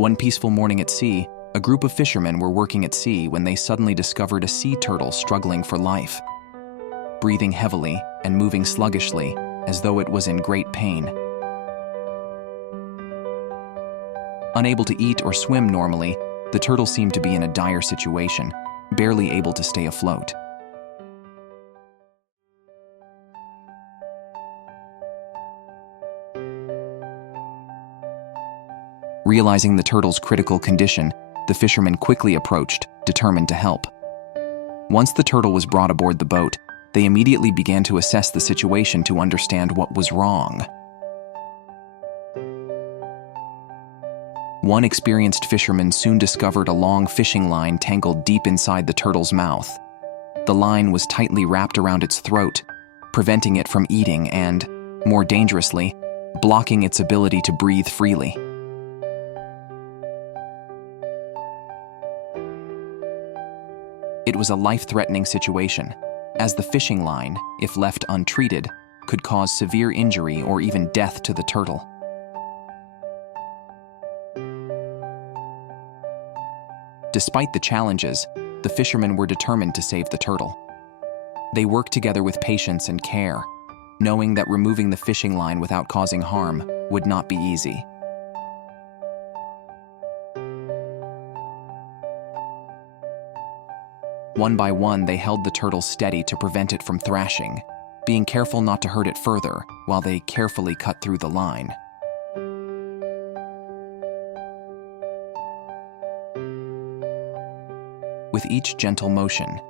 One peaceful morning at sea, a group of fishermen were working at sea when they suddenly discovered a sea turtle struggling for life, breathing heavily and moving sluggishly as though it was in great pain. Unable to eat or swim normally, the turtle seemed to be in a dire situation, barely able to stay afloat. Realizing the turtle's critical condition, the fishermen quickly approached, determined to help. Once the turtle was brought aboard the boat, they immediately began to assess the situation to understand what was wrong. One experienced fisherman soon discovered a long fishing line tangled deep inside the turtle's mouth. The line was tightly wrapped around its throat, preventing it from eating and, more dangerously, blocking its ability to breathe freely. It was a life-threatening situation, as the fishing line, if left untreated, could cause severe injury or even death to the turtle. Despite the challenges, the fishermen were determined to save the turtle. They worked together with patience and care, knowing that removing the fishing line without causing harm would not be easy. One by one, they held the turtle steady to prevent it from thrashing, being careful not to hurt it further while they carefully cut through the line. With each gentle motion,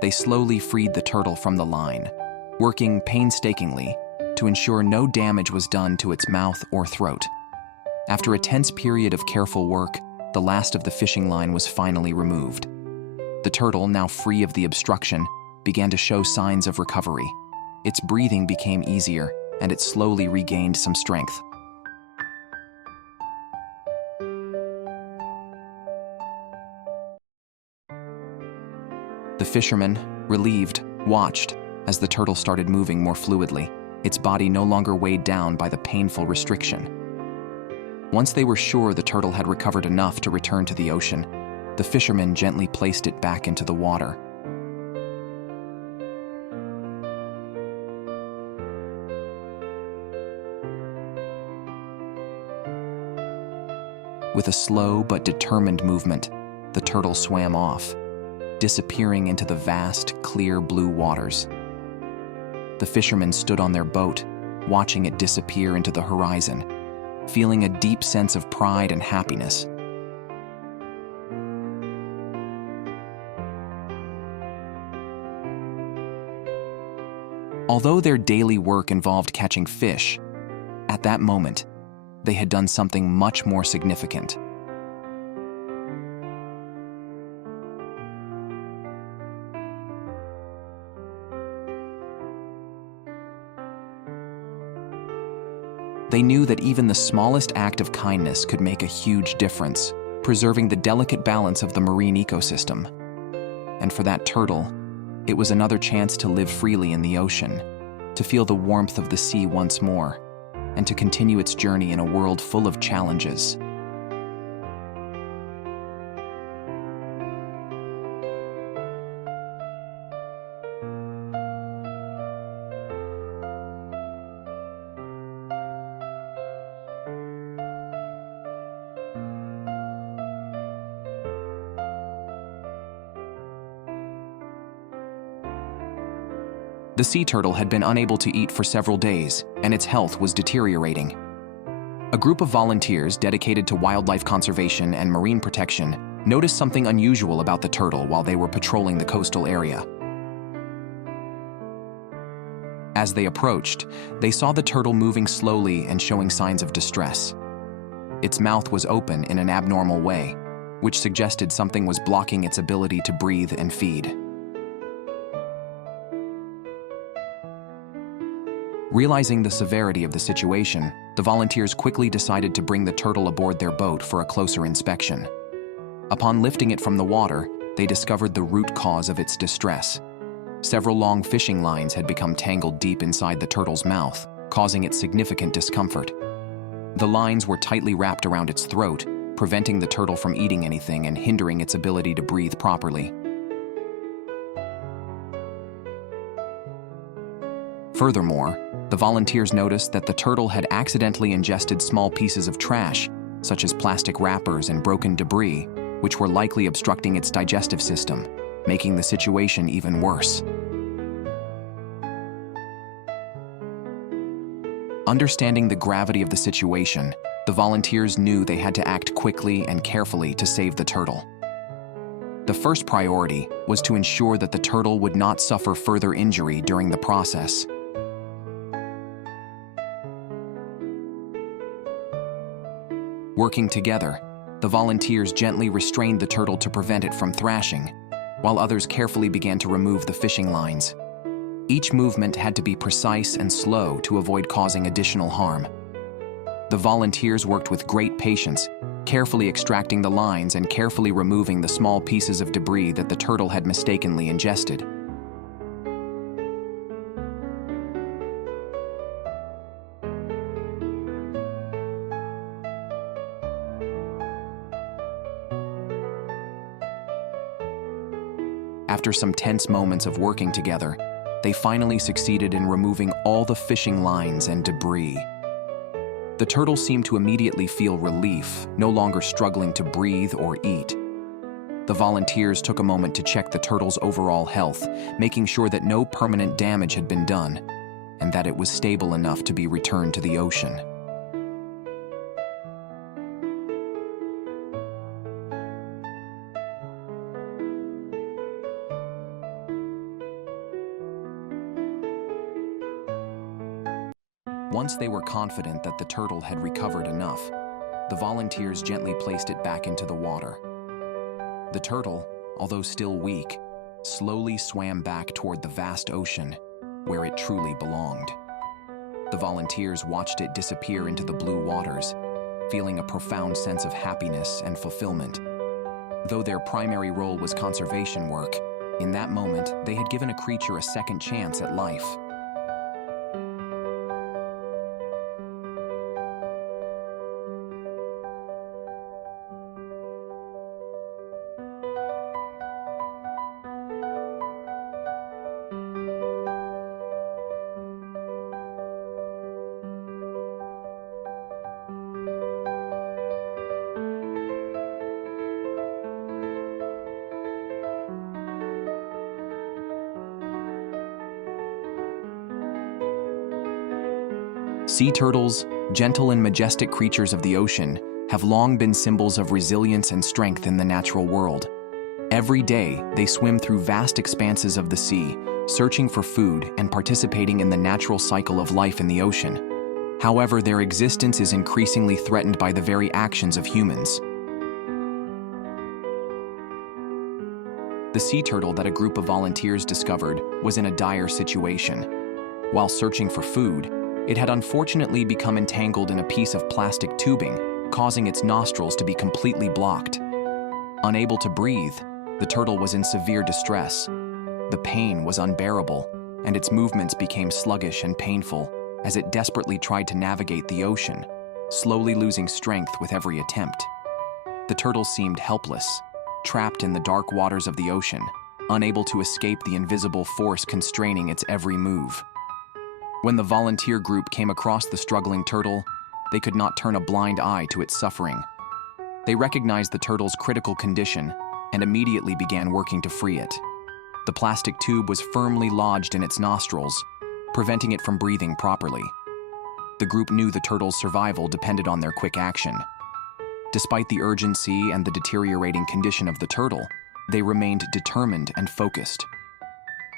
they slowly freed the turtle from the line, working painstakingly to ensure no damage was done to its mouth or throat. After a tense period of careful work, the last of the fishing line was finally removed. The turtle, now free of the obstruction, began to show signs of recovery. Its breathing became easier, and it slowly regained some strength. The fishermen, relieved, watched as the turtle started moving more fluidly, its body no longer weighed down by the painful restriction. Once they were sure the turtle had recovered enough to return to the ocean, the fishermen gently placed it back into the water. With a slow but determined movement, the turtle swam off, disappearing into the vast, clear blue waters. The fishermen stood on their boat, watching it disappear into the horizon, feeling a deep sense of pride and happiness. Although their daily work involved catching fish, at that moment, they had done something much more significant. They knew that even the smallest act of kindness could make a huge difference, preserving the delicate balance of the marine ecosystem. And for that turtle, it was another chance to live freely in the ocean, to feel the warmth of the sea once more, and to continue its journey in a world full of challenges. The sea turtle had been unable to eat for several days, and its health was deteriorating. A group of volunteers dedicated to wildlife conservation and marine protection noticed something unusual about the turtle while they were patrolling the coastal area. As they approached, they saw the turtle moving slowly and showing signs of distress. Its mouth was open in an abnormal way, which suggested something was blocking its ability to breathe and feed. Realizing the severity of the situation, the volunteers quickly decided to bring the turtle aboard their boat for a closer inspection. Upon lifting it from the water, they discovered the root cause of its distress. Several long fishing lines had become tangled deep inside the turtle's mouth, causing it significant discomfort. The lines were tightly wrapped around its throat, preventing the turtle from eating anything and hindering its ability to breathe properly. Furthermore, the volunteers noticed that the turtle had accidentally ingested small pieces of trash, such as plastic wrappers and broken debris, which were likely obstructing its digestive system, making the situation even worse. Understanding the gravity of the situation, the volunteers knew they had to act quickly and carefully to save the turtle. The first priority was to ensure that the turtle would not suffer further injury during the process. Working together, the volunteers gently restrained the turtle to prevent it from thrashing, while others carefully began to remove the fishing lines. Each movement had to be precise and slow to avoid causing additional harm. The volunteers worked with great patience, carefully extracting the lines and carefully removing the small pieces of debris that the turtle had mistakenly ingested. After some tense moments of working together, they finally succeeded in removing all the fishing lines and debris. The turtle seemed to immediately feel relief, no longer struggling to breathe or eat. The volunteers took a moment to check the turtle's overall health, making sure that no permanent damage had been done, and that it was stable enough to be returned to the ocean. Once they were confident that the turtle had recovered enough, the volunteers gently placed it back into the water. The turtle, although still weak, slowly swam back toward the vast ocean, where it truly belonged. The volunteers watched it disappear into the blue waters, feeling a profound sense of happiness and fulfillment. Though their primary role was conservation work, in that moment they had given a creature a second chance at life. Sea turtles, gentle and majestic creatures of the ocean, have long been symbols of resilience and strength in the natural world. Every day, they swim through vast expanses of the sea, searching for food and participating in the natural cycle of life in the ocean. However, their existence is increasingly threatened by the very actions of humans. The sea turtle that a group of volunteers discovered was in a dire situation. While searching for food, it had unfortunately become entangled in a piece of plastic tubing, causing its nostrils to be completely blocked. Unable to breathe, the turtle was in severe distress. The pain was unbearable, and its movements became sluggish and painful as it desperately tried to navigate the ocean, slowly losing strength with every attempt. The turtle seemed helpless, trapped in the dark waters of the ocean, unable to escape the invisible force constraining its every move. When the volunteer group came across the struggling turtle, they could not turn a blind eye to its suffering. They recognized the turtle's critical condition and immediately began working to free it. The plastic tube was firmly lodged in its nostrils, preventing it from breathing properly. The group knew the turtle's survival depended on their quick action. Despite the urgency and the deteriorating condition of the turtle, they remained determined and focused.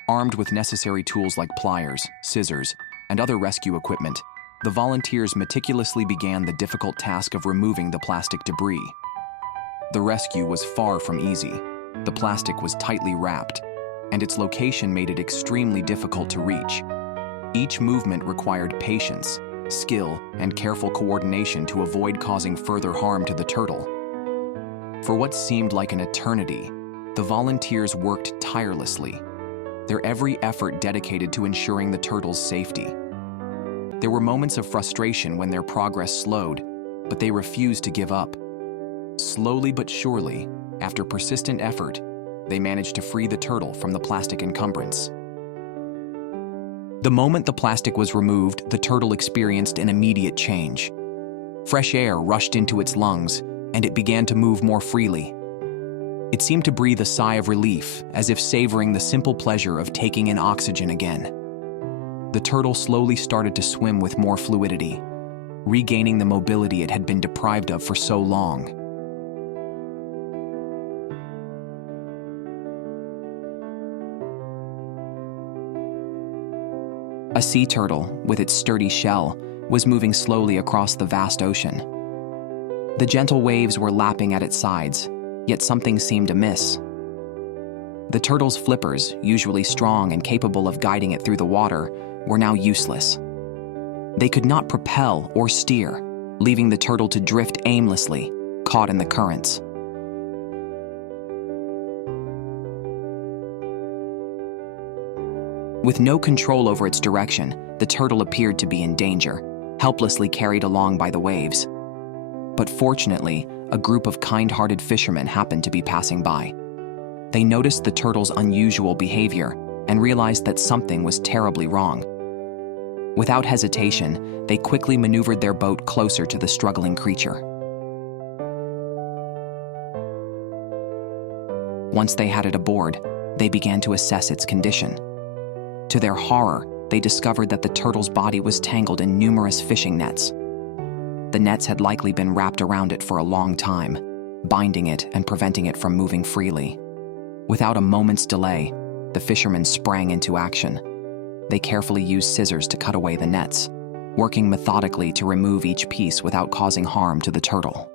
Armed with necessary tools like pliers, scissors, and other rescue equipment, the volunteers meticulously began the difficult task of removing the plastic debris. The rescue was far from easy. The plastic was tightly wrapped, and its location made it extremely difficult to reach. Each movement required patience, skill, and careful coordination to avoid causing further harm to the turtle. For what seemed like an eternity, the volunteers worked tirelessly, their every effort dedicated to ensuring the turtle's safety. There were moments of frustration when their progress slowed, but they refused to give up. Slowly but surely, after persistent effort, they managed to free the turtle from the plastic encumbrance. The moment the plastic was removed, the turtle experienced an immediate change. Fresh air rushed into its lungs, and it began to move more freely. It seemed to breathe a sigh of relief, as if savoring the simple pleasure of taking in oxygen again. The turtle slowly started to swim with more fluidity, regaining the mobility it had been deprived of for so long. A sea turtle, with its sturdy shell, was moving slowly across the vast ocean. The gentle waves were lapping at its sides, yet something seemed amiss. The turtle's flippers, usually strong and capable of guiding it through the water, were now useless. They could not propel or steer, leaving the turtle to drift aimlessly, caught in the currents. With no control over its direction, the turtle appeared to be in danger, helplessly carried along by the waves. But fortunately, a group of kind-hearted fishermen happened to be passing by. They noticed the turtle's unusual behavior and realized that something was terribly wrong. Without hesitation, they quickly maneuvered their boat closer to the struggling creature. Once they had it aboard, they began to assess its condition. To their horror, they discovered that the turtle's body was tangled in numerous fishing nets. The nets had likely been wrapped around it for a long time, binding it and preventing it from moving freely. Without a moment's delay, the fishermen sprang into action. They carefully used scissors to cut away the nets, working methodically to remove each piece without causing harm to the turtle.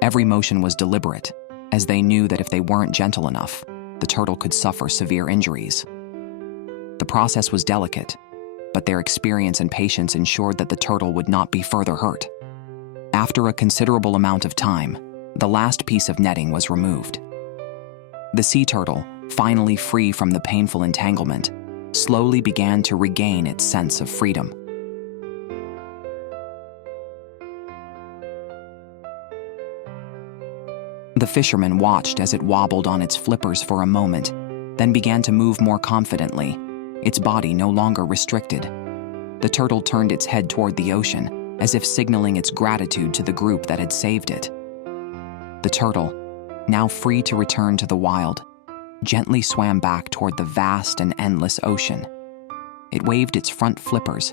Every motion was deliberate, as they knew that if they weren't gentle enough, the turtle could suffer severe injuries. The process was delicate, but their experience and patience ensured that the turtle would not be further hurt. After a considerable amount of time, the last piece of netting was removed. The sea turtle, finally free from the painful entanglement, slowly began to regain its sense of freedom. The fisherman watched as it wobbled on its flippers for a moment, then began to move more confidently, its body no longer restricted. The turtle turned its head toward the ocean, as if signaling its gratitude to the group that had saved it. The turtle, now free to return to the wild, gently swam back toward the vast and endless ocean. It waved its front flippers,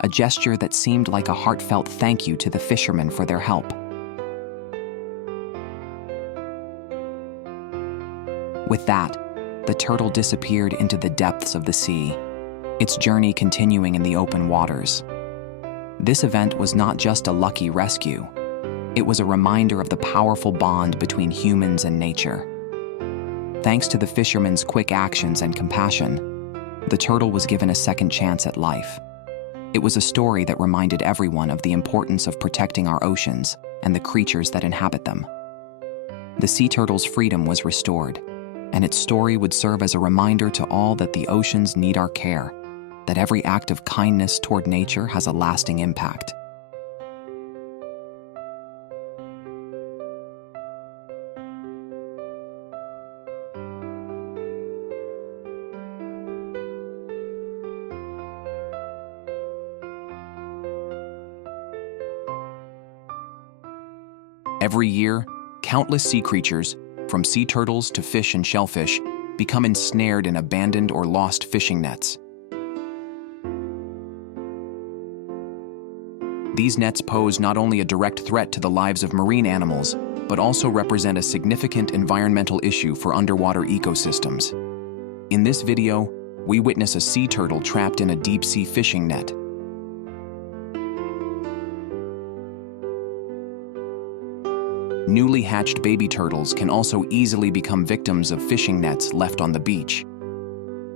a gesture that seemed like a heartfelt thank you to the fishermen for their help. With that, the turtle disappeared into the depths of the sea, its journey continuing in the open waters. This event was not just a lucky rescue. It was a reminder of the powerful bond between humans and nature. Thanks to the fishermen's quick actions and compassion, the turtle was given a second chance at life. It was a story that reminded everyone of the importance of protecting our oceans and the creatures that inhabit them. The sea turtle's freedom was restored, and its story would serve as a reminder to all that the oceans need our care, that every act of kindness toward nature has a lasting impact. Every year, countless sea creatures, from sea turtles to fish and shellfish, become ensnared in abandoned or lost fishing nets. These nets pose not only a direct threat to the lives of marine animals, but also represent a significant environmental issue for underwater ecosystems. In this video, we witness a sea turtle trapped in a deep-sea fishing net. Newly hatched baby turtles can also easily become victims of fishing nets left on the beach.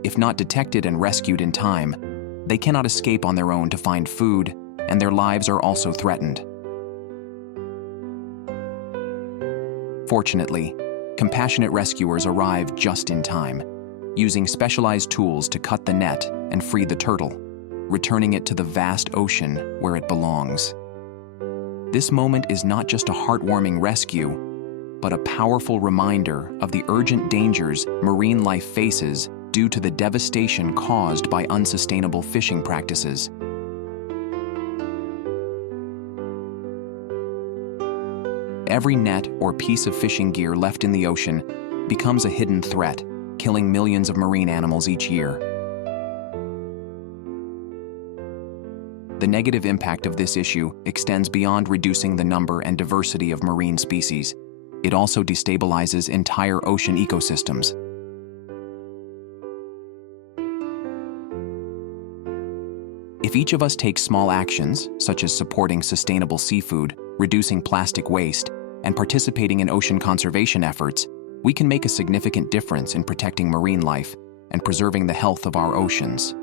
If not detected and rescued in time, they cannot escape on their own to find food, and their lives are also threatened. Fortunately, compassionate rescuers arrive just in time, using specialized tools to cut the net and free the turtle, returning it to the vast ocean where it belongs. This moment is not just a heartwarming rescue, but a powerful reminder of the urgent dangers marine life faces due to the devastation caused by unsustainable fishing practices. Every net or piece of fishing gear left in the ocean becomes a hidden threat, killing millions of marine animals each year. The negative impact of this issue extends beyond reducing the number and diversity of marine species. It also destabilizes entire ocean ecosystems. If each of us takes small actions, such as supporting sustainable seafood, reducing plastic waste, and participating in ocean conservation efforts, we can make a significant difference in protecting marine life and preserving the health of our oceans.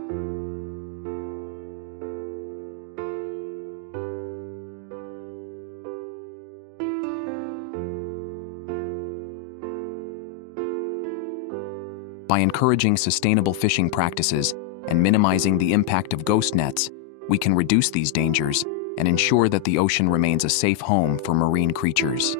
By encouraging sustainable fishing practices and minimizing the impact of ghost nets, we can reduce these dangers and ensure that the ocean remains a safe home for marine creatures.